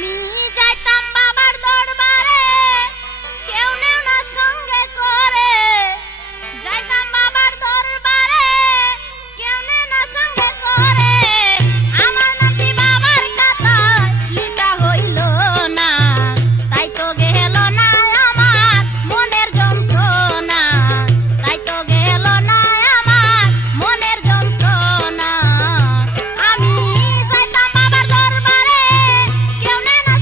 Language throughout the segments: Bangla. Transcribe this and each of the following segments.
আমি যাইতাম বাবার দরবারে, কেউ নেও না সঙ্গে করে। যাইতাম বাবার দরবারে, কেউ নেও না সঙ্গে করে। আমার নামটি বাবার খাতায় লিখা হইল না, তাই তো গেল না আমার মনের যন্ত্রণা। তাই তো গেল না আমার মনের যন্ত্রণা। আমি যাইতাম বাবার দরবারে, কেউ নেও না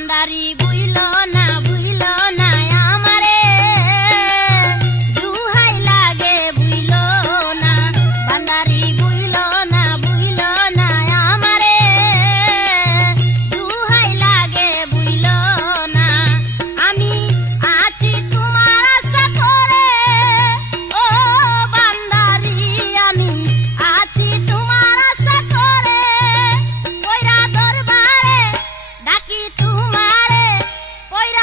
বান্দারি বুইলো না আমারে দুহাই লাগে বুইলো না বান্দারি বুইলো না আমারে দুহাই লাগে বুইলো না আমি আছি তোমার আশা করে ও বান্দারি আমি আছি তোমার আশা করে কইরা দরবারে ডাকি তোমারে কইরা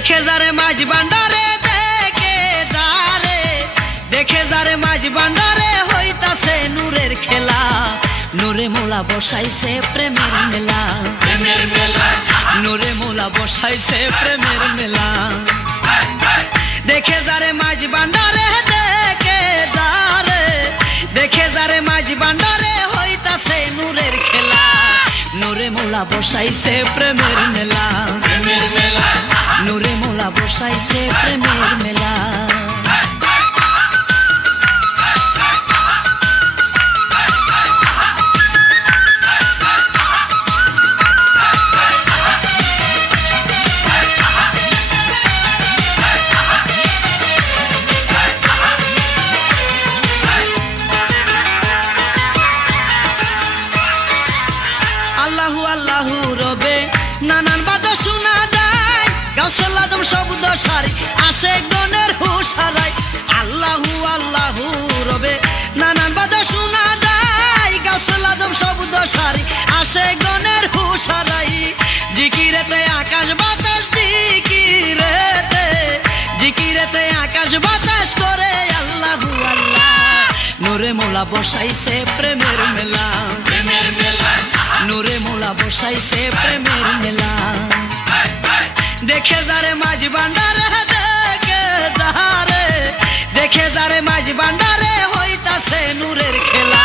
দেখে যারে মাঝ বান্ডারে দেখে যারে মাঝ বান্ডারে হইতাছে নূরের খেলা নূরে মোলা বসাইছে প্রেমের মেলা নূরে মোলা বসাইছে প্রেমের মেলা দেখে যারে মাঝ বান্ডারে দেখে যারে মাঝ বান্ডারে হইতাছে নূরের খেলা নূরে মোলা বসাইছে প্রেমের মেলা নূরে মোলা বসাইছে প্রেমের মেলা আল্লাহু রবে নানান বাদা শোনা যায় গাউসুল আজম শব্দ সারি আসে গনের হুশারাই আল্লাহু আল্লাহু রবে নানান বাদা শোনা যায় গাউসুল আজম শব্দ সারি আসে গনের হুশারাই জিকিরেতে আকাশ বাতাস জিকিরেতে আকাশ বাতাস করে আল্লাহু আল্লাহ নূরে মোলা বসাইছে প্রেমের মেলা নূরে মোলা বসাইছে প্রেমের মেলা দেখে যারে মাঝ বান্ডারে দেখে যারে মাঝ বান্ডারে হইতাছে নূরের খেলা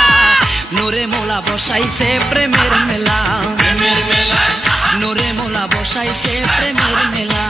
নূরে মোলা বসাইছে প্রেমের মেলা নূরে মোলা বসাইছে প্রেমের মেলা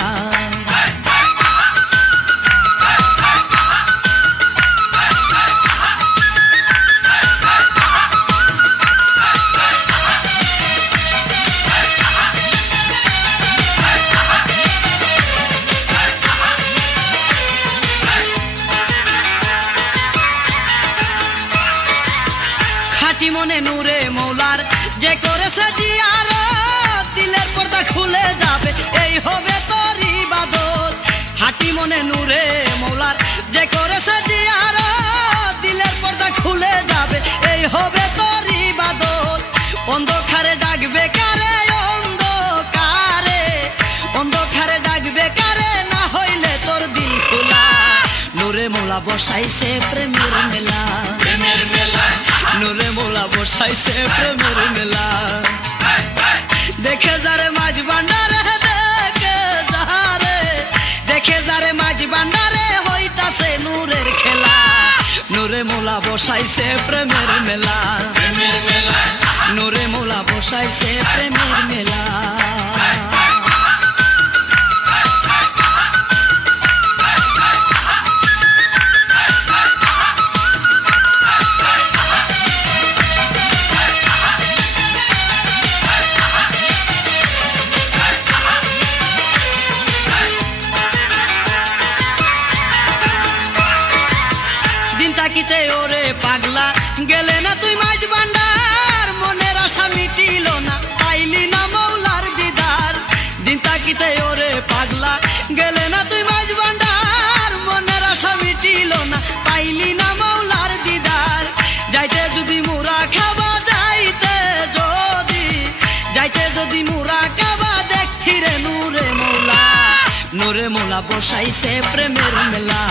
মনে নূরে মৌলার যে করেছে জিয়ারত দিলের পর্দা খুলে যাবে এই হবে তোর ইবাদত হাটি মনে নূরে মৌলার যে করেছে জিয়ারত দিলের পর্দা খুলে যাবে এই হবে তোর ইবাদত অন্ধকারে ডাকবে কারে অন্ধকারে ডাকবে কারে না হইলে তোর দিল খোলা নূরে মৌলা বসাইছে প্রেমের মেলা নূরে মোলা বসাইছে প্রেমের মেলা দেখে যারে মাঝ বান্ডারে দেখে যারে মাঝ বান্ডারে হইতাছে নূরের খেলা নূরে মোলা বসাইছে প্রেমের মেলা নূরে মোলা বসাইছে প্রেমের মেলা তাকিতে ওরে পাগলা গেলে না তুই মাঝ বান্ডার মনের আশা মিটিল না পাইলি না মৌলার দিদার দিন তাকিতে ওরে পাগলা গেলে না তুই মাঝ বান্ডার মনের আশা মিটিল না পাইলি না মৌলার দিদার যাইতে যদি মুরা খাবা যাইতে যদি মুরা খাবা দেখছি রে নূরে মোলা বসাইছে প্রেমের মেলা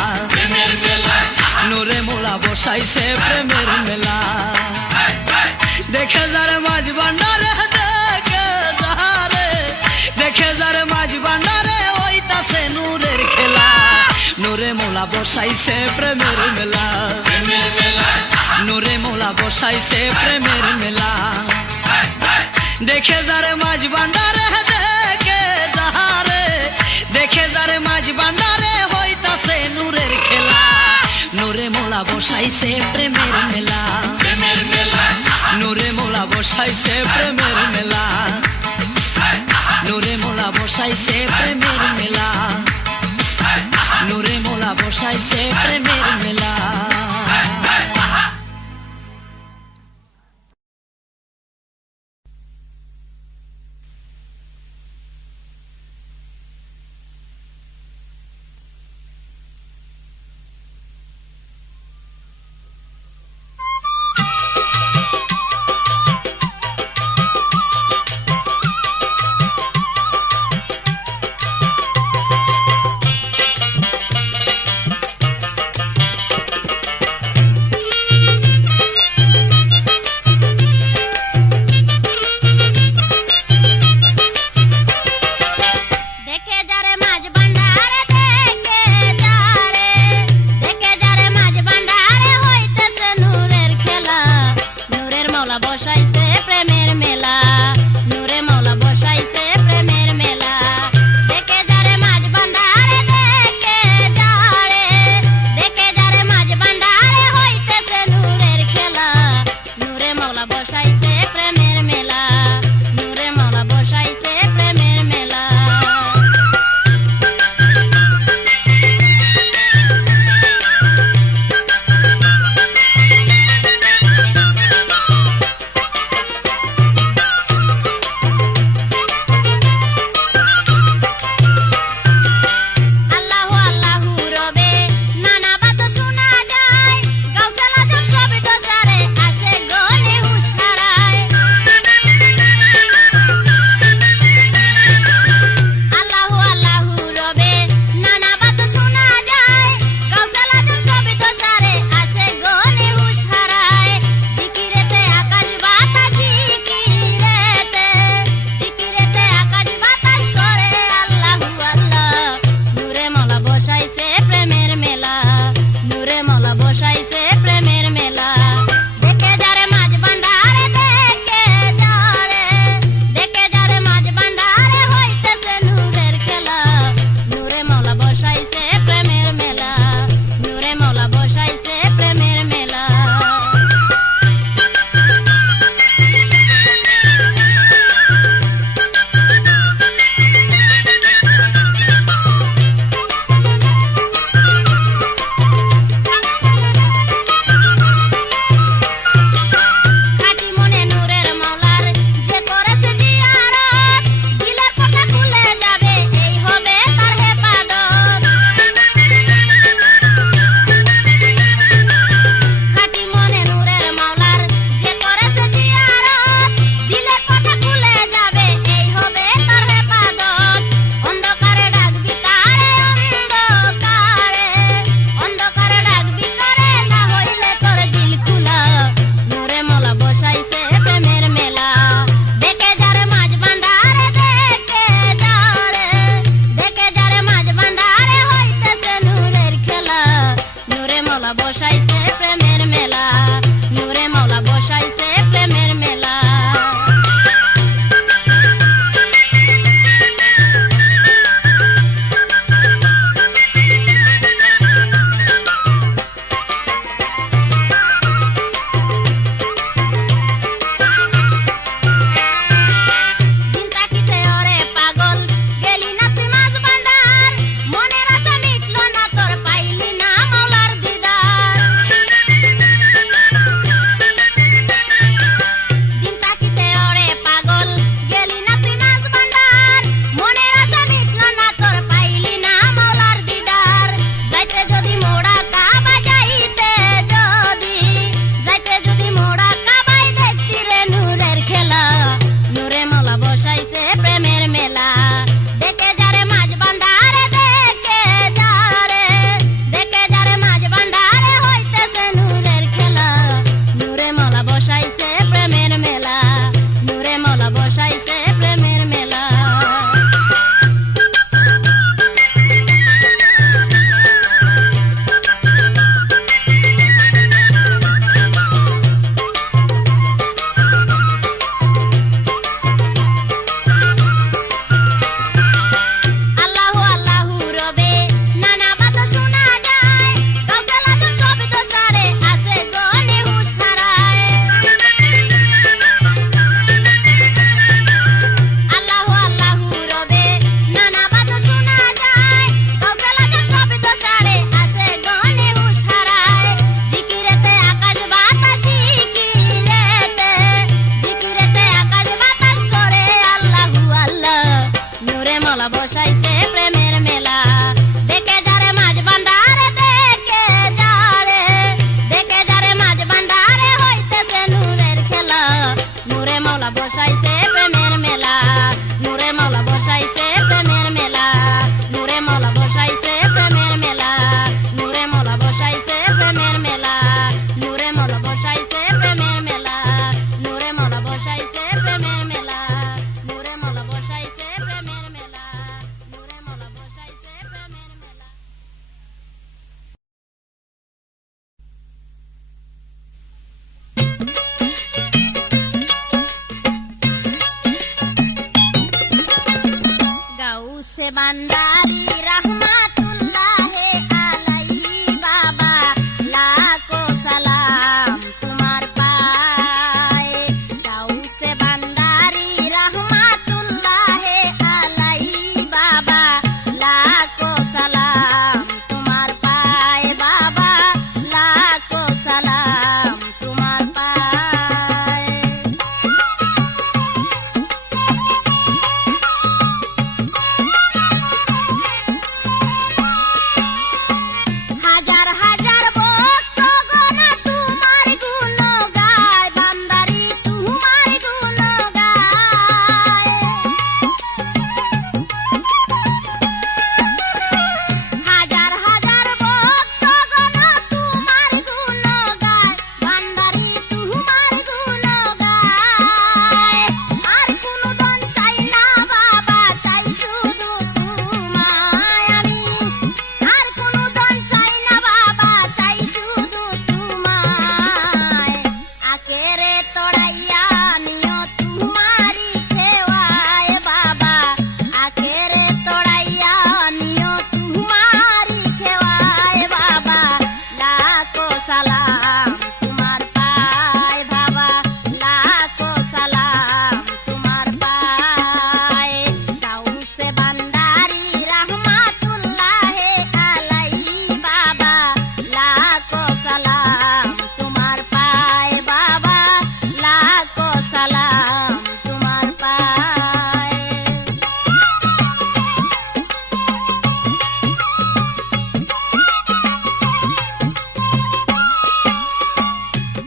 নূরে মোলা বসাইছে প্রেমের মেলা দেখে যারে মাঝ বান্ডারে দেখে যারে মাঝ বান্ডারে হইতাছে নূরের খেলা নূরে মোলা বসাইছে প্রেমের মেলা নূরে মোলা বসাইছে প্রেমের মেলা দেখে যারে মাঝ বান্ডারে দেখে যারে মাঝ বান্ডারে হইতাছে নূরের খেলা নূরে মোলা বসাইছে প্রেমের মেলা নূরে মোলা বসাইছে প্রেমের মেলা নূরে মোলা বসাইছে প্রেমের মেলা নূরে মোলা বসাইছে প্রেমের মেলা বান্দারি রহমাতুল্লাহে আলাইহি বাবা লাখো সালাম তোমার পায়ে গাউসে বান্দারি রহমাতুল্লাহে আলাইহি বাবা লাখো সালাম তোমার পায়ে বাবা লাখো সালাম তোমার পায়ে হাজার হাজার ভক্ত গণা তোমার গুণ গায় বান্দারি তোমার গুণ গায় হাজার হাজার ভক্ত গণা তোমার গুণ গায় বান্দারি তোমার গুণ গায় আর কোনো দন চাই না বাবা চাই শুধু তোমায় আমি আর কোনো দন চাই না বাবা চাই শুধু তোমায় আকেরে তোড়াইয়া নিও তোমারি খেওয়ায় বাবা আকেরে তোড়াইয়া নিও তোমারি খেওয়ায় বাবা লাখো সালাম তোমার পায় বাবা লাখো সালাম তোমার পায় গাউসে বান্দারি রহমাতুল্লাহে আলাইহি বাবা লাখো সালাম তোমার পায় বাবা লাখো সালাম তোমার পায়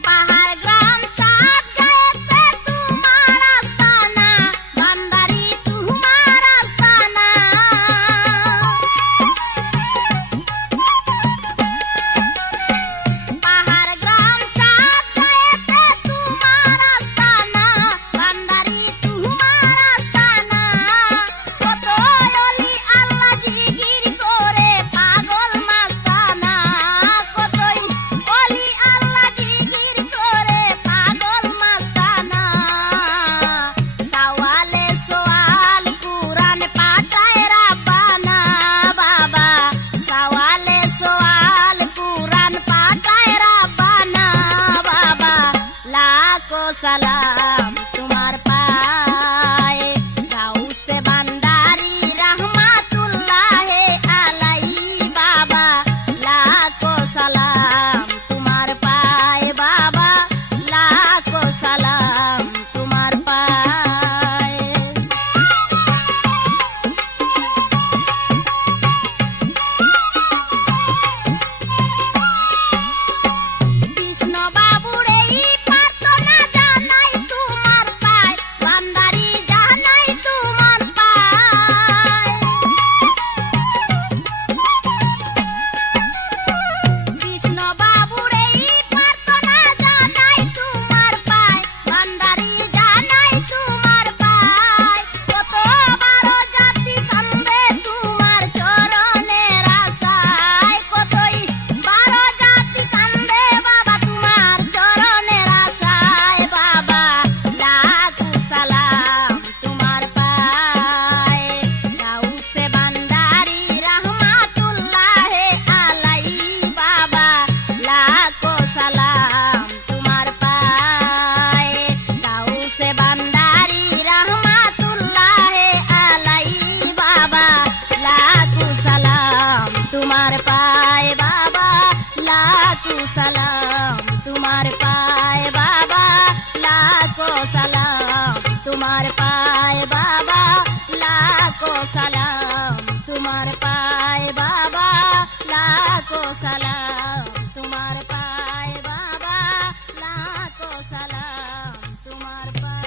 পাহাড় গ্রাম চাঁদ গায়েতে তোমার আস্তানা বান্দারি তোমার আস্তানা পাহাড় গ্রাম চাঁদ গায়েতে তোমার আস্তানা বান্দারি তোমার আস্তানা কত অলি আল্লাহ জিকির করে পাগল মাস্তানা কতই অলি আল্লাহ জিকির করে পাগল মাস্তানা সাওয়ালে সোয়াল কুরআন পাঠায় রাব্বানা বাবা সাওয়ালে সোয়াল কুরআন পাঠায় রাব্বানা বাবা লাখো সালাম তোমার পায়ে গাউসে বান্দারি রহমাতুল্লাহে আলাইহি বাবা লাখো সালাম তোমার পায়ে বাবা লাখো সালাম তোমার পায়ে কৃষ্ণ বাবুর এই প্রার্থনা জানাই তোমার পায় বান্দারি জানাই তোমার পায় কৃষ্ণ বাবুর এই প্রার্থনা জানাই তোমার পায় বান্দারি জানাই তোমার পায় কত বারো জাতি কান্দে তোমার চরণের আশায় কতই বারো জাতি কান্দে বাবা তোমার চরণের আশায় বাবা লাখো সালাম তোমার পায়ে গাউসে বান্দারি রহমাতুল্লাহে আলাইহি বাবা লাখো সালাম তোমার পায়ে গাউসে বান্দারি রহমাতুল্লাহে আলাইহি বাবা লাখো সালাম তোমার পায়ে বাবা লাখো সালাম তোমার পায়ে বাবা লাখো সালাম তোমার পায়ে বাবা লাখো সালাম তোমার পায়ে বাবা লাখো সালাম তোমার পায়ে বাবা লাখো সালাম তোমার পায়ে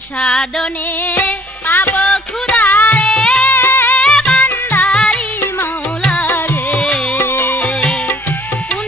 সাধনে পাব খুদারে বান্দারি মৌলা রে কোন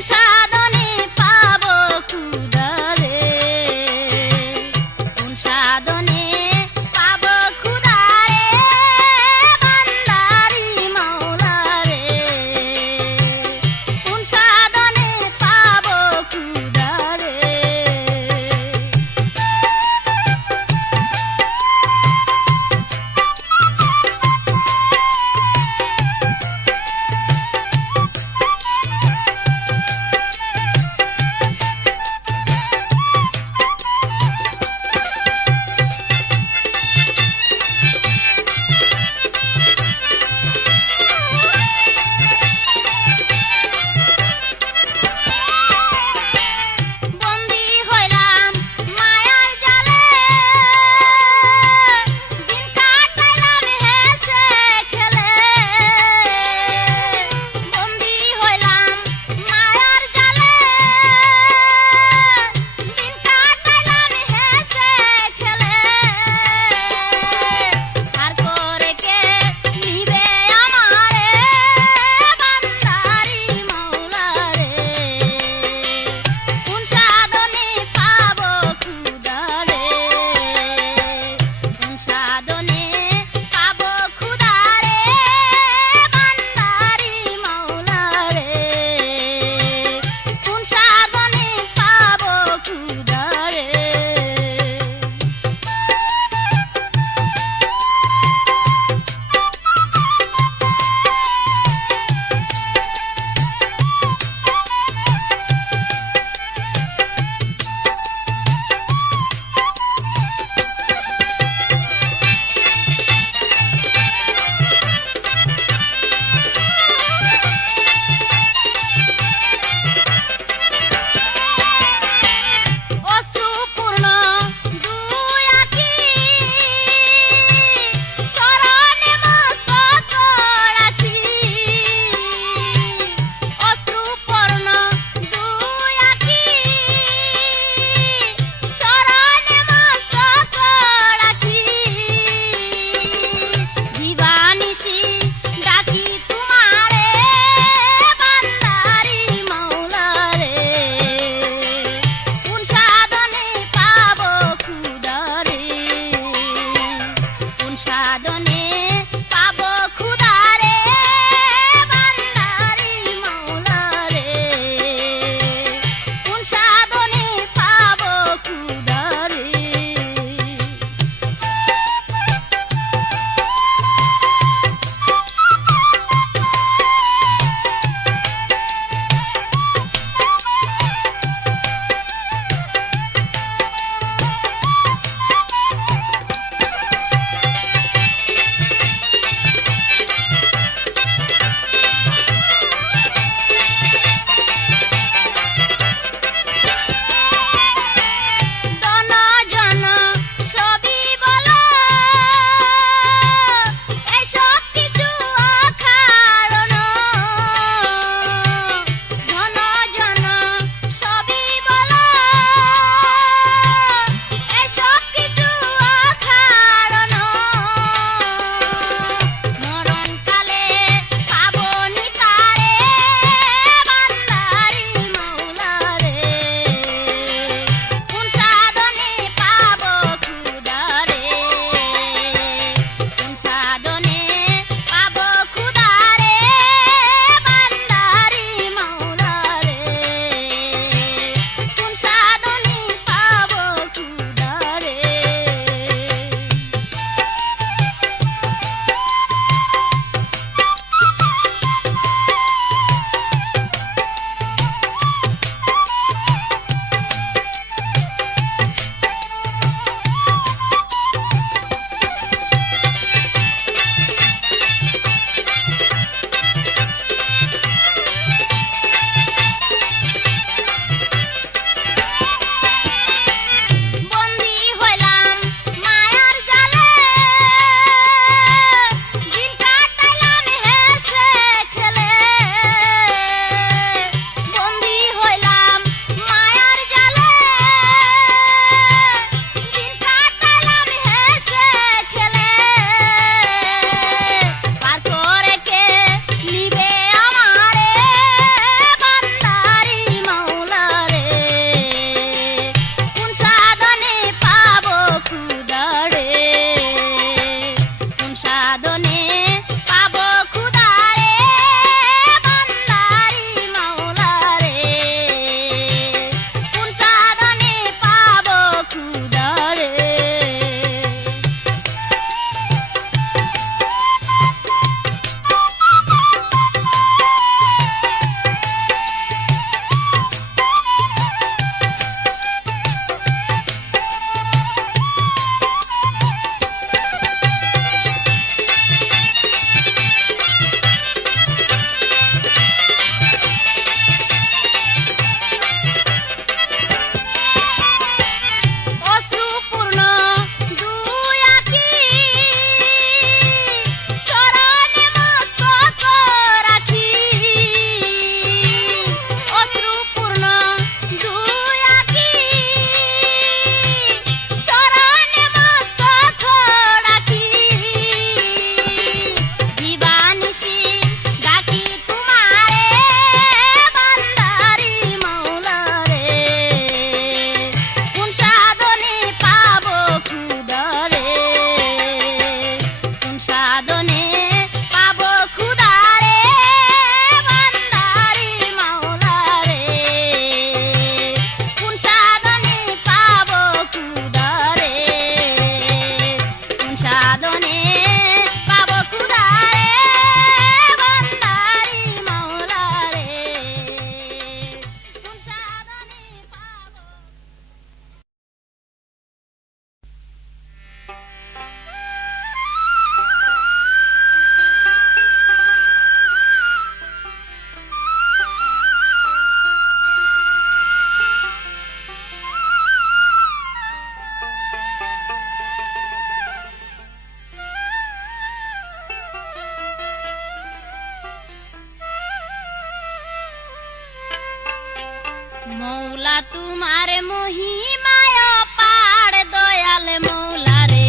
মৌলা তোমার মহিমায় পার দয়াল মৌলা রে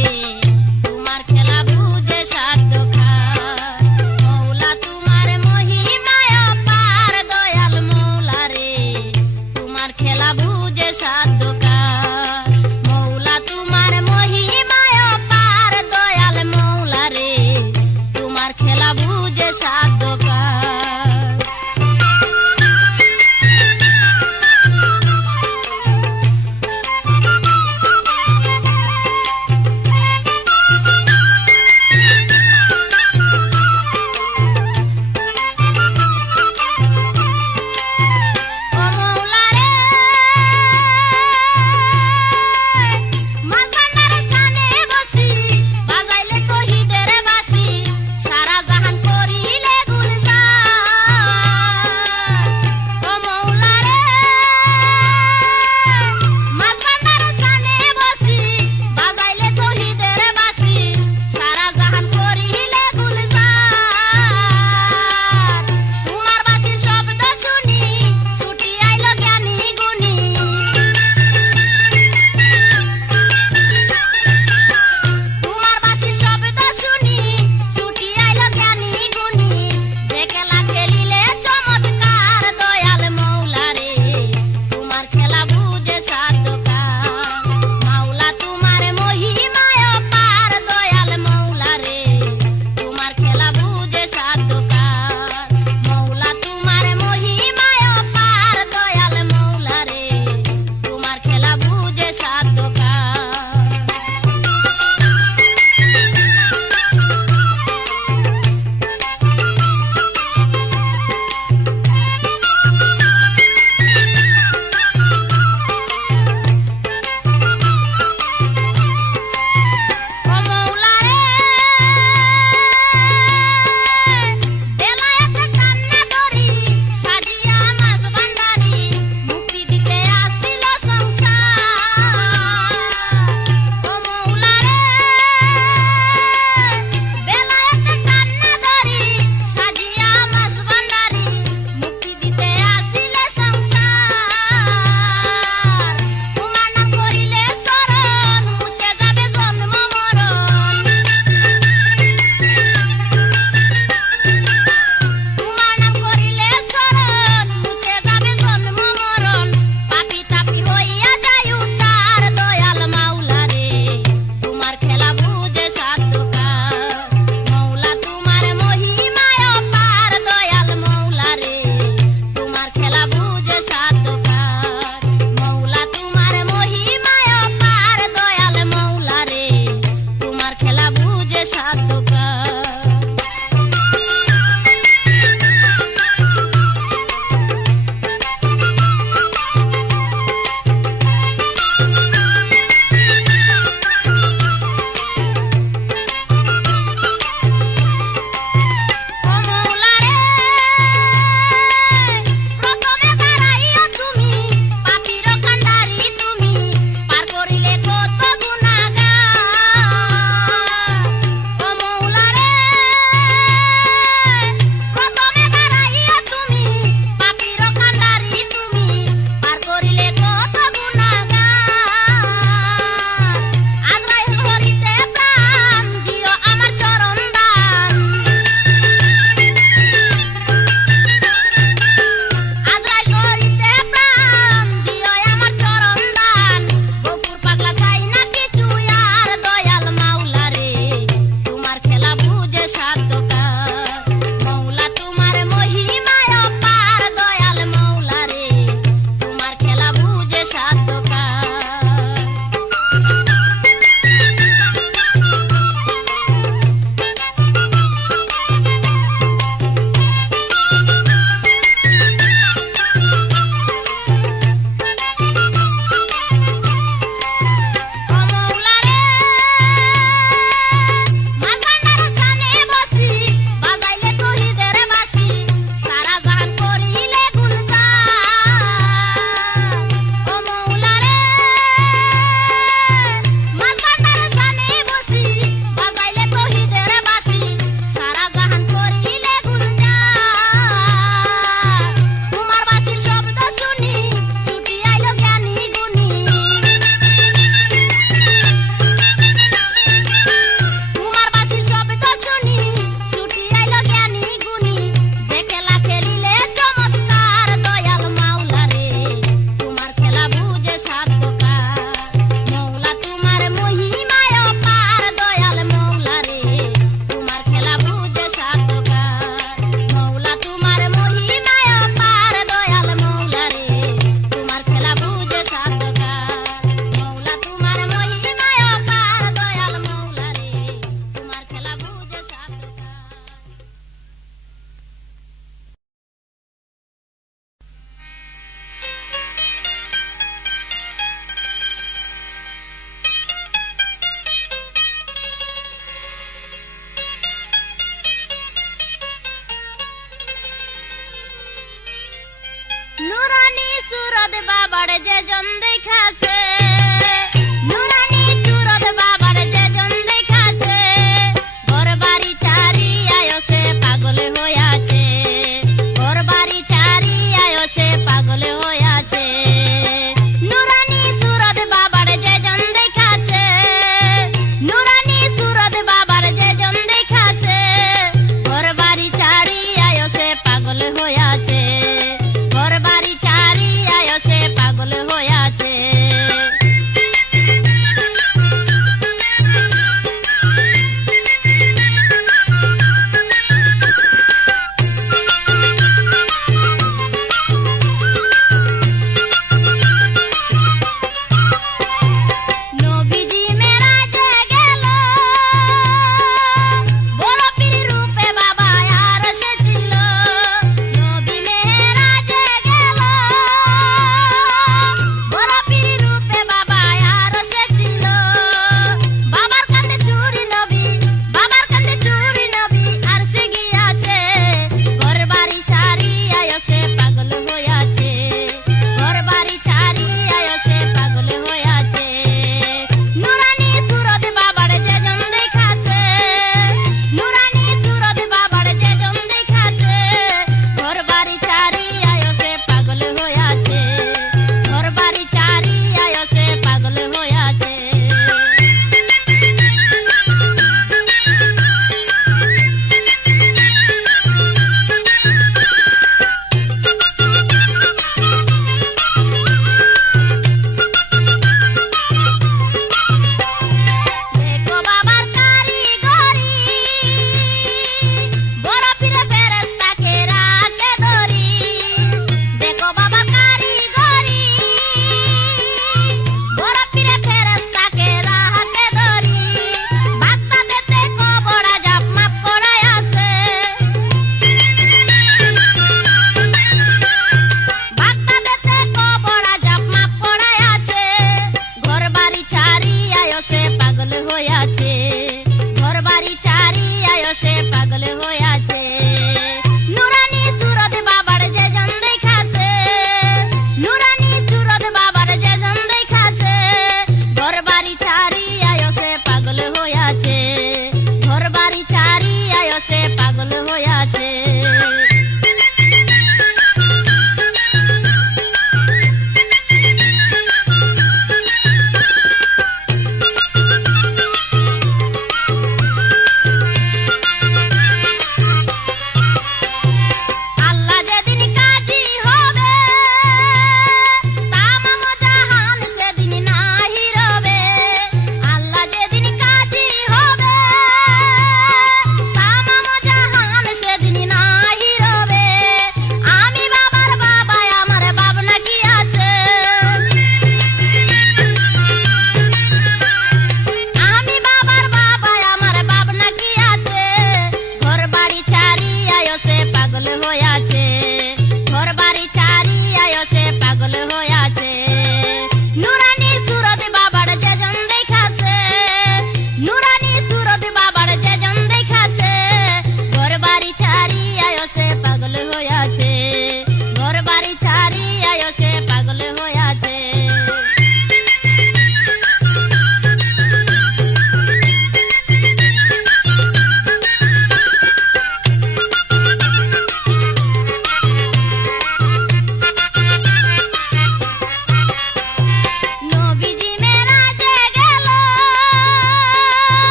তোমার খেলা বুঝে সাধ্য খার মৌলা তোমার মহিমায় পার দয়াল মৌলা রে তোমার খেলা বুঝে সাধ্য খার মৌলা তোমার মহিমায় পার দয়াল মৌলা রে তোমার খেলা বুঝে সাধ্য খার ও মৌলা রে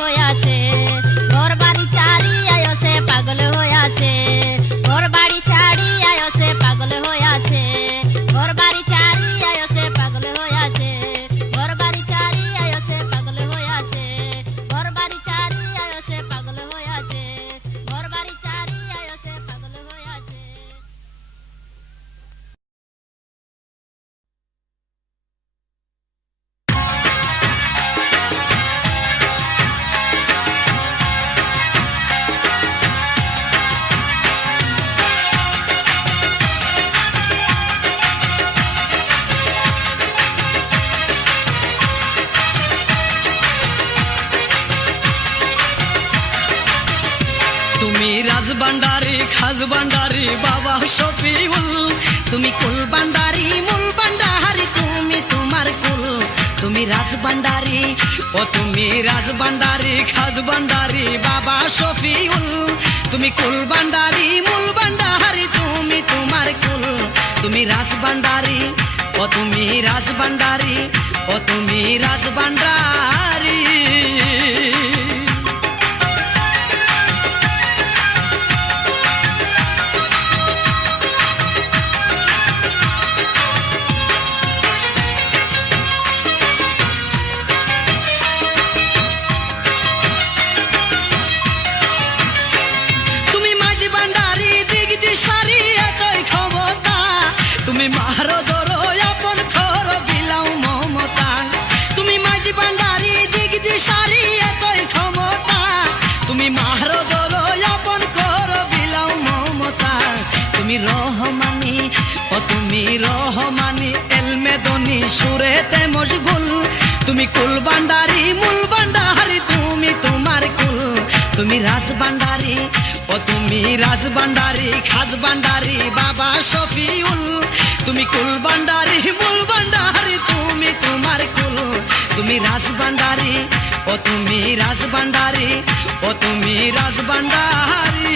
হইয়াছে ঘর বাড়ি চারি আয় সে পাগল হইয়াছে ঘর বাড়ি ছাড়ি আয় সে পাগল হইয়াছে ঘর বাড়ি চারি আয় সে পাগল হইয়াছে ঘর বাড়ি চারি আয় সে পাগল হইয়াছে ঘর বাড়ি চারি আয় সে পাগল হইয়াছে ঘর বাড়ি চারি আয় সে পাগল হইয়াছে। তুমি রাজবান্ডারি খাজবান্ডারি বাবা শফিউল তুমি কুল বান্ডারি মূল বান্ডারি তুমি তোমার কুল তুমি রাজবান্ডারি ও তুমি রাজবান্ডারি খাজবান্ডারি বাবা শফিউল তুমি কুল বান্ডারি মূল বান্ডারি তুমি তোমার কুল তুমি রাজবান্ডারি ও তুমি রাজবান্ডারি ও তুমি রাজবান্ডারি। তুমি মারো ধরো আপন খর বিলাও মমতা তুমি মাঝি ভান্ডারি দিক দিশারি এতই ক্ষমতা তুমি মারো ধরো আপন খর বিলাও মমতা তুমি রহমানি ও তুমি রহমানি এলমেদনি সুরেতে মশগুল তুমি কুল ভান্ডারি মূল ভান্ডারি তুমি তোমার কুল তুমি রাজভান্ডারি ও তুমি রাজভান্ডারি খাজভান্ডারি বাবা শফিউল তুমি কুল ভান্ডারি মূল ভান্ডারি তুমি তোমার কুল তুমি রাজভান্ডারি ও তুমি রাজভান্ডারি ও তুমি রাজভান্ডারি।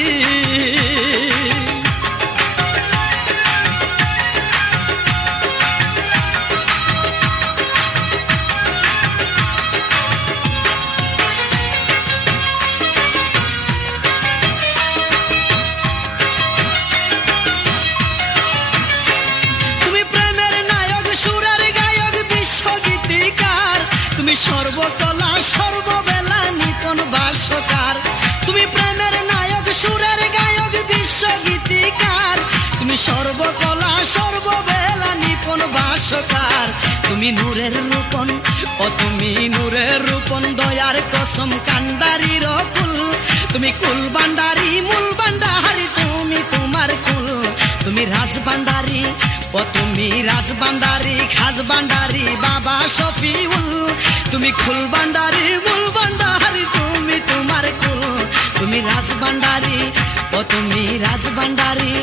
তুমি সর্বকলা সর্ববেলা নিপুণ ভাষ্যকার তুমি প্রেমের নায়ক সুরের গায়ক বিশ্বগীতিকার তুমি সর্বকলা সর্ববেলা নিপুণ ভাষ্যকার তুমি নূরের রূপন ও তুমি নূরের রূপন দয়ার কসম কান্ডারির কুল তুমি কুল ভান্ডারি মূল ভান্ডারি তুমি তোমার কুল তুমি রাজভান্ডারি ও তুমি রাজভান্ডারি খাজভান্ডারি বাবা শফিউল তুমি কুল ভান্ডারি মূল ভান্ডারি তুমি তোমার কুল তুমি রাজভান্ডারি ও তুমি রাজভান্ডারি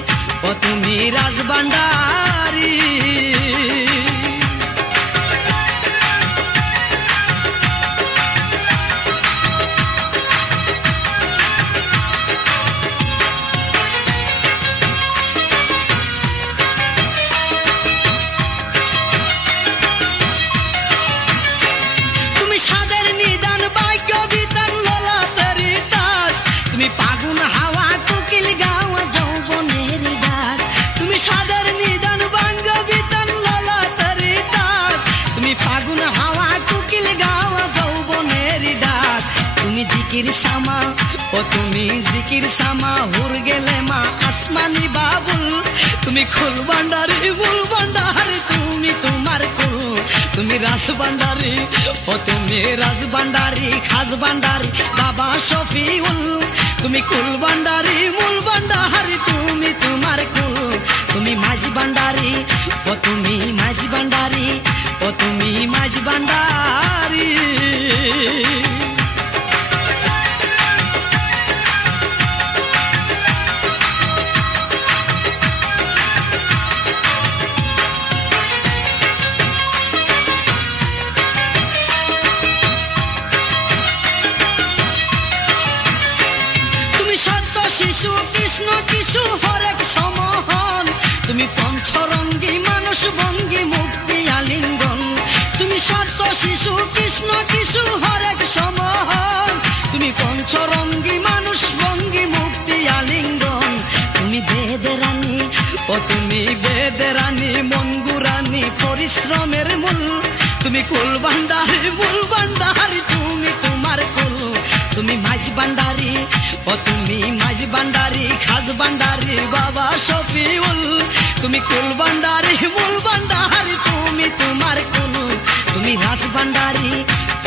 ও তুমি রাজভান্ডারি। তুমি ফাগুন হাওয়া কোকিল গাওয়া যৌবনের ডাক তুমি সাদের নিদান বাঙ্গ বিতান ললাটারি ডাক তুমি ফাগুন হাওয়া কোকিল গাওয়া যৌবনের ডাক তুমি জিকির সামা ও তুমি জিকির সামা হুর গেলে মা আসমানি বাবুল তুমি কুল ভান্ডারি মূল ভান্ডারি তুমি তোমার কুল তুমি রাজভান্ডারি ও তুমি রাজভান্ডারি খাজভান্ডারি বাবা শফিউল তুমি কুল ভান্ডারি মূল ভান্ডারি তুমি তোমার কুল তুমি মাঝি ভান্ডারি ও তুমি মাঝি ভান্ডারি ও তুমি মাঝি ভান্ডারি। শিশু কৃষ্ণ কিশু হরেক সমহন তুমি পঞ্চরঙ্গী মানুষ ভঙ্গি মুক্তি আলিঙ্গন তুমি সত্য শিশু কৃষ্ণ কিশু হরেক সমহন পঞ্চরঙ্গী মানুষ ভঙ্গি মুক্তি আলিঙ্গন, তুমি বেদের রানী, ও তুমি বেদের রানী, মনগুরানি পরিশ্রমের মূল, তুমি কুল ভান্ডারি, মূল ভান্ডারি, তুমি তোমার কুল, তুমি মাঝ ভান্ডারি, ও তুমি মাঝ ভান্ডারি, খাজ ভান্ডারি, বাবা শফিউল, তুমি কুল ভান্ডারি, মূল ভান্ডারি, তুমি তোমার কুল, তুমি রাজ ভান্ডারি,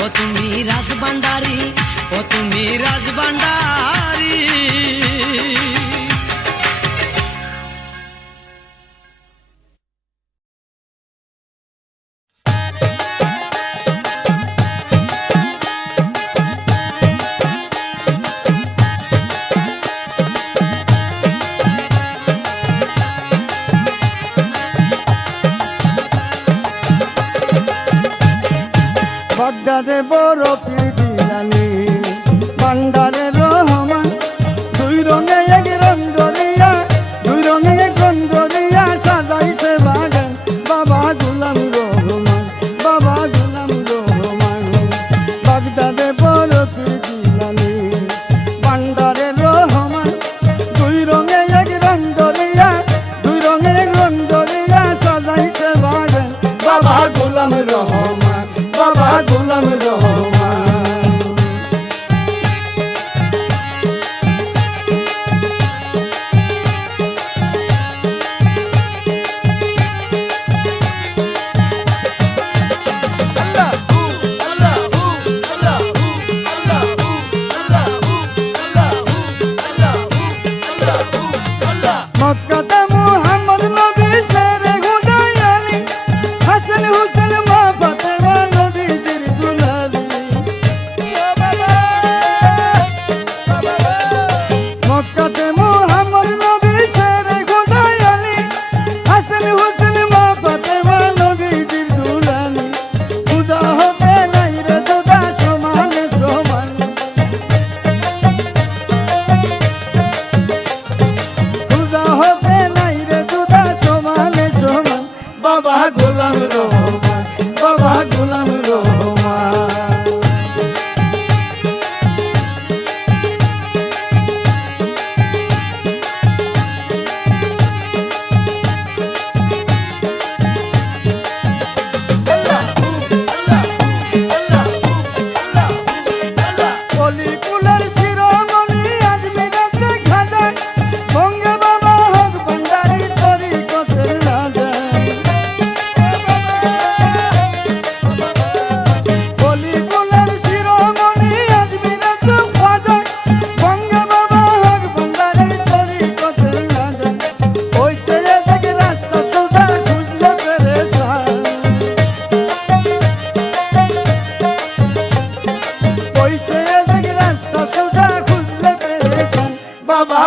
ও তুমি রাজ ভান্ডারি, ও তুমি রাজ ভান্ডারি। বাগদাদে বড় পীর জিলানী, ভান্ডারে রহমান, দুই রঙে এক রং ধরিয়া, দুই রঙে এক রং ধরিয়া সাজাইছে বাগান, বাবা গোলাম রহমান, বাবা গোলাম রহমান। বাগদাদে বড় পীর জিলানী, ভান্ডারে রহমান, দুই রঙে এক রং ধরিয়া, দুই রঙে এক রং ধরিয়া সাজাইছে বাগান, বাবা গোলাম রহমান, বাবা গোলাম রহমান। মক্কাতে মুহাম্মদ নবী শেরে খুদাই আলী, হাসান হুসেন মা ফাতেমা নবীজির দুলালি। মক্কাতে মুহাম্মদ নবী শেরে খুদাই আলী, হাসান হুসেন মা ফাতেমা নবীজির দুলালি। খুদা হতে নাই রে দুদা সমান সমান, খুদা হতে নাই রে দুদা সমান সমান, বাবা গোলাম রহমান, বাবা গোলাম রহমান। কলিকুলের শিরোমণি আজমিরাতে খাজা, বঙ্গে বাবা হক ভান্ডারি তরিকতের রাজা। কলিকুলের শিরোমণি আজমিরাতে খাজা, বঙ্গে বাবা হক ভান্ডারি তরিকতের রাজা। ওই চেয়ে দেখে রাস্তা সোজা খুঁজলে পেরেশান, ওই চেয়ে দেখে রাস্তা সোজা খুঁজলে পেরেশান, বাবা